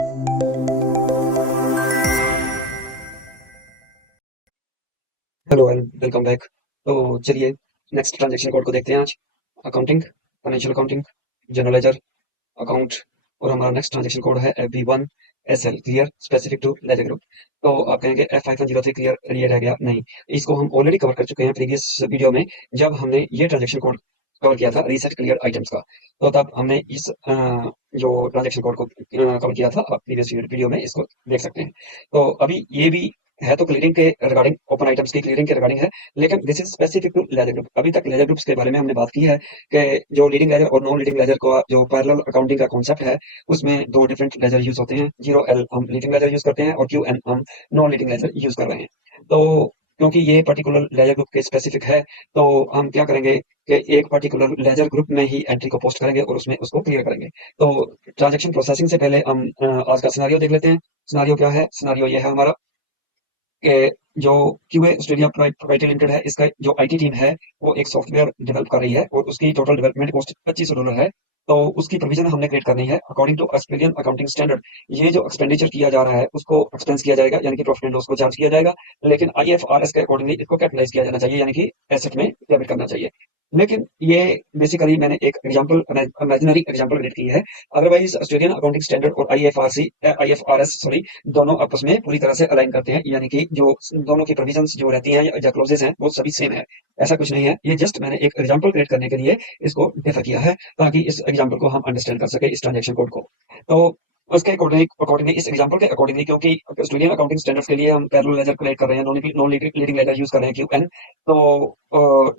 Hello and welcome back. तो चलिए next transaction code को देखते हैं आज। Accounting, financial accounting, general ledger, account. और हमारा नेक्स्ट ट्रांजैक्शन कोड है FB1SL, clear specific to ledger group. तो आप कहेंगे F503 क्लियर ये रह गया। नहीं, इसको हम ऑलरेडी कवर कर चुके हैं प्रीवियस वीडियो में, जब हमने ये ट्रांजैक्शन कोड कवर किया था रीसेट क्लियर आइटम्स का। तो तब हमने इस जो ट्रांजैक्शन कोड को कवर किया था, आप प्रीवियस वीडियो में इसको देख सकते हैं। तो अभी ये भी है तो क्लियरिंग के रिगार्डिंग, ओपन आइटम्स की क्लियरिंग के रिगार्डिंग है, लेकिन this is specific to ledger group. अभी तक लेजर ग्रुप्स के बारे में हमने बात की है कि जो लीडिंग लेजर और नॉन लीडिंग लेजर का जो पैरेलल अकाउंटिंग का कॉन्सेप्ट है, उसमें दो डिफरेंट लेजर यूज होते हैं। 0L हम लीडिंग लेजर यूज करते हैं और QN हम नॉन लीडिंग लेजर यूज कर रहे हैं। तो क्योंकि ये पर्टिकुलर लेजर ग्रुप के स्पेसिफिक है, तो हम क्या करेंगे कि एक पर्टिकुलर लेजर ग्रुप में ही एंट्री को पोस्ट करेंगे और उसमें उसको क्लियर करेंगे। तो ट्रांजेक्शन प्रोसेसिंग से पहले हम आज का सिनारियो देख लेते हैं। सिनारियो क्या है? सिनारियो ये है हमारा कि जो क्यूए स्टूडियो प्राइवेट लिमिटेड है, इसका जो आईटी टीम है वो एक सॉफ्टवेयर डेवलप कर रही है और उसकी टोटल डेवलपमेंट कॉस्ट $2500 है। तो उसकी प्रोविजन हमने क्रिएट करनी है according to Australian accounting standard. ये जो एक्सपेंडिचर किया जा रहा है उसको एक्सपेंस किया जाएगा, यानी कि प्रॉफिट एंड लॉस को चार्ज किया जाएगा। लेकिन IFRS के अकॉर्डिंगली इसको कैपिटलाइज किया जाना चाहिए, यानी कि एसेट में डेबिट करना चाहिए। लेकिन ये बेसिकली मैंने एक एग्जांपल, इमेजिनरी एग्जांपल क्रिएट की है। अदरवाइज ऑस्ट्रेलियन अकाउंटिंग स्टैंडर्ड और IFRS सॉरी, दोनों आपस में पूरी तरह से अलाइन करते हैं, यानी कि जो दोनों की प्रोविजंस जो रहती हैं या क्लोजेस हैं वो सभी सेम है। ऐसा कुछ नहीं है, ये जस्ट मैंने एक एग्जांपल क्रिएट करने के लिए इसको डिफर किया है, ताकि इस एग्जांपल को हम अंडरस्टैंड कर सके, इस ट्रांजेक्शन कोड को। तो उसके अकॉर्डिंगली इस एग्जांपल के अकॉर्डिंगली, क्योंकि ऑस्ट्रेलियन अकाउंटिंग स्टैंडर्ड्स के लिए हम पैरेलल लेजर क्रिएट कर रहे हैं, नॉन लीडिंग लेजर यूज कर रहे हैं QN। तो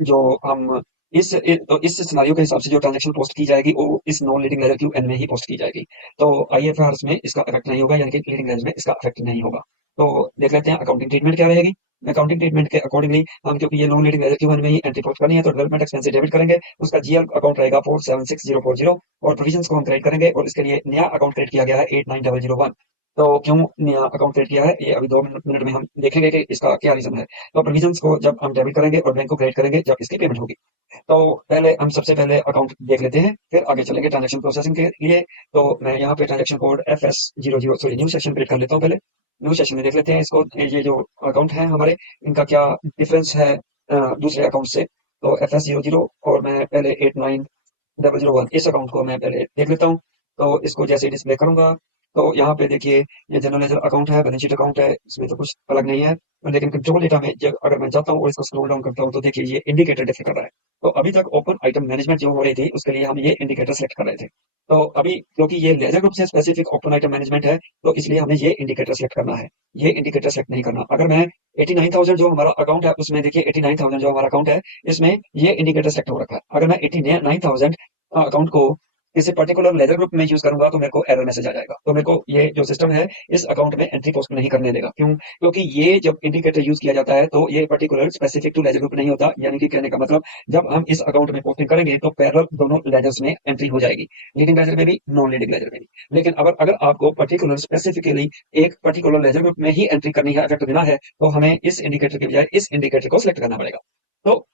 जो हम तो इस सिनारियो के हिसाब से जो ट्रांजैक्शन पोस्ट की जाएगी वो इस नॉन लीडिंग लेजर QN में ही पोस्ट की जाएगी। तो IFRS में इसका इफेक्ट नहीं होगा, यानी कि लीडिंग लेजर में इसका इफेक्ट नहीं होगा। तो देख लेते हैं अकाउंटिंग ट्रीटमेंट क्या रहेगी। अकाउंटिंग ट्रीटमेंट के अकॉर्डिंगली हम, क्योंकि ये नॉन लीडिंग लेजर QN में ही एंट्री पोस्ट करनी है, तो डेवलपमेंट एक्सपेंस से डेबिट करेंगे। उसका GL अकाउंट रहेगा 476040 और प्रोविजंस को हम क्रिएट करेंगे और इसके लिए नया अकाउंट क्रिएट किया गया है 89001। तो क्यों नया अकाउंट क्रिएट किया है, ये अभी 2 मिनट में हम देखेंगे कि इसका क्या रीजन है। तो प्रोविजंस को जब हम डेबिट करेंगे और बैंक को क्रेडिट करेंगे जब इसकी पेमेंट होगी। तो पहले हम सबसे पहले अकाउंट देख लेते हैं, फिर आगे चलेंगे ट्रांजैक्शन प्रोसेसिंग के लिए। तो मैं यहाँ पे transaction code FS00 sorry new session create कर लेता हूँ पहले। न्यू सेशन में देख लेते हैं इसको, ये जो अकाउंट है हमारे, इनका क्या डिफरेंस है दूसरे अकाउंट से। तो FS00 और मैं पहले 89001 इस अकाउंट को मैं पहले देख लेता हूँ। तो इसको जैसे डिस्प्ले करूंगा, तो यहाँ पे देखिए ये जनरल लेजर अकाउंट है, बैलेंस शीट अकाउंट है, इसमें तो कुछ अलग नहीं है। लेकिन कंट्रोल डेटा में जब अगर मैं जाता हूँ और इसको स्क्रॉल डाउन करता हूँ, तो देखिए ये इंडिकेटर डिफर कर रहा है। तो अभी तक ओपन आइटम मैनेजमेंट जो हो रही थी उसके लिए हम ये इंडिकेटर सेलेक्ट कर रहे थे। तो अभी क्योंकि ये लेजर ग्रुप से स्पेसिफिक ओपन आइटम मैनेजमेंट है, तो इसलिए हमें ये इंडिकेटर सेलेक्ट करना है। ये इंडिकेटर सेलेक्ट नहीं करना। अगर मैं 89,000 जो हमारा अकाउंट है उसमें देखिए 89,000 जो हमारा अकाउंट है, इसमें ये इंडिकेटर सेलेक्ट हो रखा है। अगर मैं 89,000 अकाउंट को किसी पर्टिकुलर लेजर ग्रुप में यूज करूंगा तो मेरे को एरर मैसेज आ जाएगा। तो मेरे को ये जो सिस्टम है इस अकाउंट में एंट्री पोस्ट नहीं करने देगा। क्यों? क्योंकि ये जब इंडिकेटर यूज किया जाता है तो ये particular specific to ledger group नहीं होता, यानी कि कहने का मतलब जब हम इस अकाउंट में पोस्टिंग करेंगे तो पैरेलल दोनों लेजर्स में एंट्री हो जाएगी, लीडिंग लेजर में भी नॉन लीडिंग लेजर में भी। लेकिन अगर अगर आपको पर्टिकुलर स्पेसिफिकली एक पर्टिकुलर लेजर ग्रुप में ही एंट्री करनी है, इफेक्ट देना है, तो हमें इस इंडिकेटर के बजाय इस इंडिकेटर को सिलेक्ट करना पड़ेगा। तो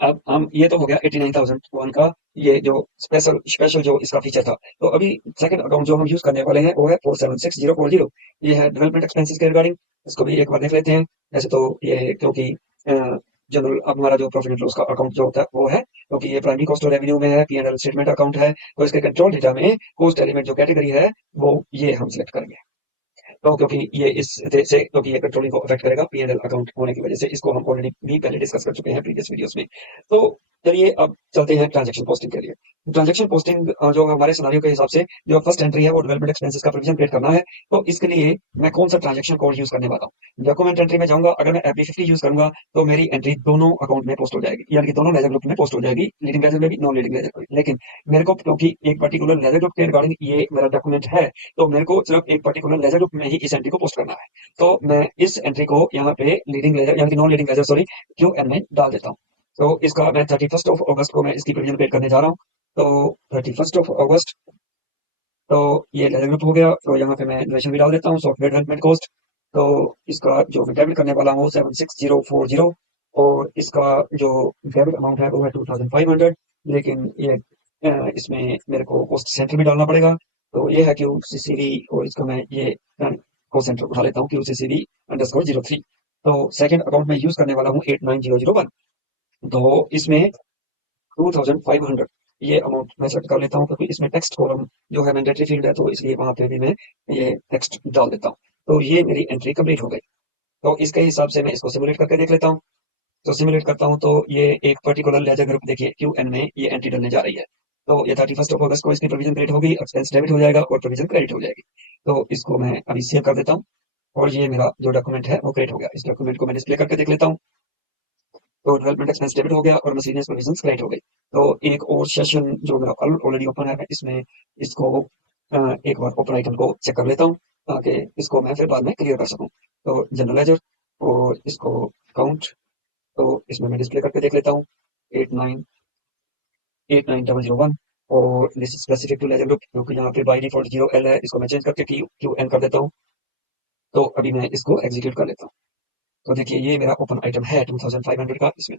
अब हम, ये तो हो गया 89,001 का, ये जो स्पेशल स्पेशल जो इसका फीचर था। तो अभी सेकंड अकाउंट जो हम यूज करने वाले हैं वो है 476040। ये है डेवलपमेंट एक्सपेंसेस के रिगार्डिंग। इसको भी एक बार देख लेते हैं। वैसे तो ये क्योंकि जनरल अब हमारा जो प्रॉफिट एंड लॉस का अकाउंट जो होता है वो है, क्योंकि ये प्राइमरी कॉस्ट और रेवेन्यू में है, P&L स्टेटमेंट अकाउंट है, तो इसके कंट्रोल डेटा में कॉस्ट एलिमेंट जो कैटेगरी है वो ये हम सिलेक्ट करेंगे। तो क्योंकि ये इस से, क्योंकि ये पेट्रोलिंग को अफेक्ट करेगा P&L अकाउंट होने की वजह से, इसको हम ऑलरेडी भी पहले डिस्कस कर चुके हैं प्रीवियस वीडियोस में। तो चलिए अब चलते हैं ट्रांजैक्शन पोस्टिंग के लिए। ट्रांजैक्शन पोस्टिंग जो हमारे सिनारियो के हिसाब से जो फर्स्ट एंट्री है वो डेवलपमेंट एक्सपेंसेस का प्रोविजन क्रिएट करना है। तो इसके लिए मैं कौन सा ट्रांजैक्शन कोड यूज करने वाला हूँ? डॉक्यूमेंट एंट्री में जाऊंगा। अगर मैं FB50 यूज करूंगा तो मेरी एंट्री दोनों अकाउंट में पोस्ट हो जाएगी, यानी कि दोनों लेजर ग्रुप में पोस्ट हो जाएगी, लीडिंग लेजर में भी नॉन लीडिंग लेजर में भी। लेकिन मेरे को क्योंकि एक पर्टिकुलर लेजर ग्रुप के रिगार्डिंग ये मेरा डॉक्यूमेंट है, तो मेरे को सिर्फ एक पर्टिकुलर लेजर ग्रुप में ही इस एंट्री को पोस्ट करना है। तो मैं इस एंट्री को यहाँ पे लीडिंग लेजर यानी कि non leading ledger sorry QN में डाल देता हूँ। तो इसका मैं 31 को मैं इसकी प्रीमियम पेड करने जा रहा हूँ। तो 31 तो ये लेजर ग्रुप हो गया। तो यहाँ पे मैं ड्यूरेशन भी डाल देता हूँ, सॉफ्टवेयर डेवलपमेंट कॉस्ट। तो इसका जो मैं डेबिट करने वाला हूँ 76040, और इसका जो डेबिट अमाउंट है वो है 2500। लेकिन ये इसमें मेरे को कॉस्ट सेंटर भी डालना पड़ेगा। तो ये है क्यू सी सी वी, और इसको मैं ये कॉल सेंटर उठा लेता हूँ, Q C C V underscore 03। तो सेकंड अकाउंट में यूज करने वाला हूँ 89001। तो इसमें 2500 ये अमाउंट मैं सेट कर लेता हूँ, क्योंकि इसमें टेक्स्ट कॉलम जो है मैंडेटरी फील्ड है, तो इसलिए वहां पे भी मैं ये टेक्स्ट डाल देता हूँ। तो ये मेरी एंट्री कंप्लीट हो गई। तो इसके हिसाब से मैं इसको सिमुलेट करके देख लेता हूँ। तो सिमुलेट करता हूँ तो ये एक पर्टिकुलर लेजर ग्रुप देखिए क्यू एन में ये एंट्री डलने जा रही है। तो ये 31 अगस्त को इसकी प्रोविजन क्रेडिट होगी, एक्सपेंस डेबिट हो जाएगा और प्रोविजन क्रेडिट हो जाएगी। तो इसको मैं अभी सेव कर देता हूँ, और ये मेरा जो डॉक्यूमेंट है वो क्रिएट हो गया। इस डॉक्यूमेंट को मैं डिस्प्ले करके देख लेता हूँ। तो डेवलपमेंट एक्सपेंस डेबिट हो गया और मशीनियस प्रोविजंस क्रेडिट हो गई। तो एक और सेशन जो मेरा ऑलरेडी ओपन है, मैं इसमें इसको एक बार ओपन आइटम को चेक कर लेता हूँ, ताकि इसको मैं फिर बाद में क्लियर कर सकूँ। तो जनरल लेजर और इसको काउंट, तो इसमें मैं डिस्प्ले करके देख लेता हूँ 898001। और this specific to ledger group, क्योंकि यहाँ पे बाई डिफॉल्ट 0L है, इसको मैं चेंज करके क्यू एन कर देता हूँ। तो अभी मैं इसको एग्जीक्यूट कर लेता हूँ। तो देखिए ये मेरा ओपन आइटम है 2500 का। इसमें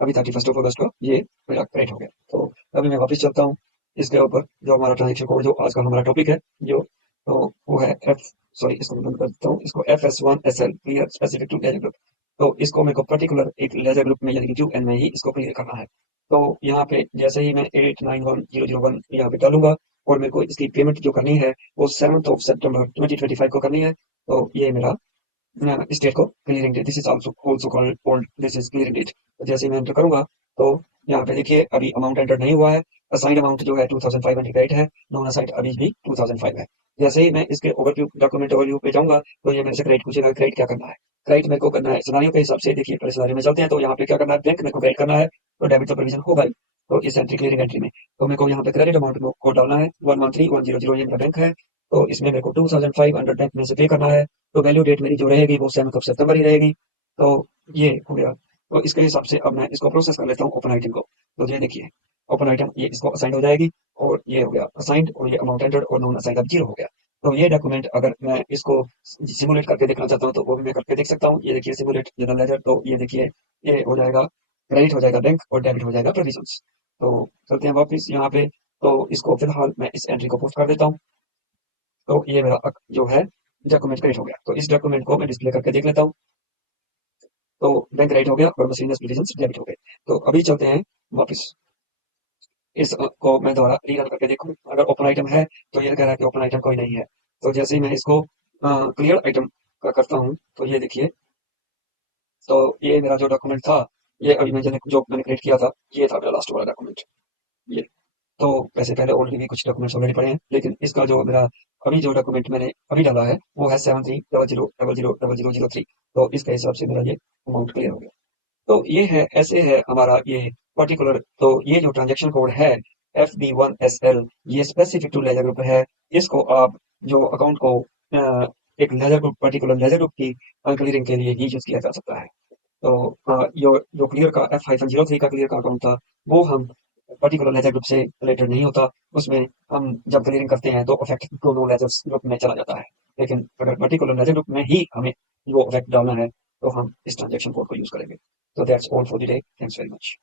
अभी 31 अगस्त को ये मेरा क्रिएट हो गया। तो अभी मैं वापस चलता हूँ इसके ऊपर, जो हमारा ट्रांजेक्शन कोड जो आज का हमारा टॉपिक है, जो तो वो है एफ, सॉरी इसको मैं बंद कर देता हूँ, इसको FS1SL clear specific to ledger group. तो इसको मेरे को पर्टिकुलर एक लेजर ग्रुप में यानी कि क्यू एन में ही इसको क्लियर करना है। तो यहाँ पे जैसे ही मैं 891001 यहाँ पे डालूंगा, और मेरे को इसकी पेमेंट जो करनी है वो 7 सितंबर 2025 को करनी है। तो ये मेरा स्टेट को clearing date, this is also called old, this is clearing date. तो जैसे ही मैं एंटर करूंगा, तो यहाँ पे देखिए अभी अमाउंट एंटर नहीं हुआ है। असाइंड अमाउंट जो है 2500 है, नॉन असाइंड अभी भी 2005 है। जैसे ही मैं इसके ओवरव्यू डॉक्यूमेंट ओवरव्यू पे जाऊंगा, तो ये मेरे से क्रेडिट पूछेगा, क्रेडिट क्या करना है। क्रेडिट मेरे को करना है सिनारियो के हिसाब से। देखिए पहले सिनारियो में चलते हैं, तो यहाँ पे क्या करना है, बैंक मेरे को क्रेडिट करना है, तो डेबिट तो प्रोविजन होगा ही। तो इस एंट्री क्लियरिंग एंट्री में तो मेरे को यहाँ पे क्रेडिट अमाउंट को डालना है 113100, ये मेरा बैंक है। तो इसमें मेरे को 2500 बैंक में से पे करना है। तो वैल्यू डेट मेरी जो रहेगी वो 7 सितंबर ही रहेगी। तो ये हो गया। तो इसके हिसाब से अब मैं इसको प्रोसेस कर लेता हूँ ओपन आइटम को। तो ये देखिए ओपन आइटम ये इसको असाइन हो जाएगी, और ये हो गया असाइंड, और ये अमाउंट एंटर्ड और नॉन असाइंड अब 0 हो गया। तो ये डॉक्यूमेंट अगर मैं इसको सिमुलेट करके देखना चाहता हूँ, तो वो भी मैं करके देख सकता हूँ। ये देखिए सिमुलेट जनरल लेजर, तो ये देखिए ये हो जाएगा क्रेडिट हो जाएगा बैंक, और डेबिट हो जाएगा प्रोविजंस। तो चलते हैं वापस यहाँ पे। तो इसको फिलहाल मैं इस एंट्री को पोस्ट कर देता हूँ। तो ये मेरा जो है डॉक्यूमेंट क्रिएट हो गया। तो इस डॉक्यूमेंट को मैं डिस्प्ले करके देख लेता हूँ। तो बैंक राइट हो गया और मशीनियस प्रोविजंस डेबिट हो गए। तो अभी चलते हैं वापस, इस को मैं दोबारा रीरन करके देखूं। अगर ओपन आइटम है, तो ये कह रहा है कि ओपन आइटम कोई नहीं है। तो जैसे ही मैं इसको क्लियर आइटम का करता हूँ, तो ये देखिए, तो ये मेरा जो डॉक्यूमेंट था, ये अभी मैं जो मैंने क्रिएट किया था, ये था मेरा लास्ट वाला डॉक्यूमेंट। ये तो वैसे पहले ऑलरेडी भी कुछ डॉक्यूमेंट्स ऑलरेडी पड़े हैं, लेकिन इसका जो मेरा अभी जो डॉक्यूमेंट मैंने अभी डाला है, वो है 7300000003। तो इसके हिसाब से मेरा ये अमाउंट क्लियर हो गया। तो ये है, ऐसे है हमारा ये पर्टिकुलर। तो ये जो ट्रांजेक्शन कोड है FB1SL, ये स्पेसिफिक टू लेजर ग्रुप है। इसको आप जो अकाउंट को एक ledger group, particular ledger group की क्लियरिंग के लिए ही यूज किया जा सकता है। तो जो क्लियर का F-03 का क्लियर का अकाउंट था, वो हम पर्टिकुलर लेजर ग्रुप से रिलेटेड नहीं होता। उसमें हम जब क्लियरिंग करते हैं तो अफेक्ट दोनों लेजर्स ग्रुप में चला जाता है। लेकिन अगर पर्टिकुलर लेजर ग्रुप में ही हमें वो अफेक्ट डालना है, तो हम इस ट्रांजेक्शन कोड को यूज करेंगे। So that's all for today. Thanks very much.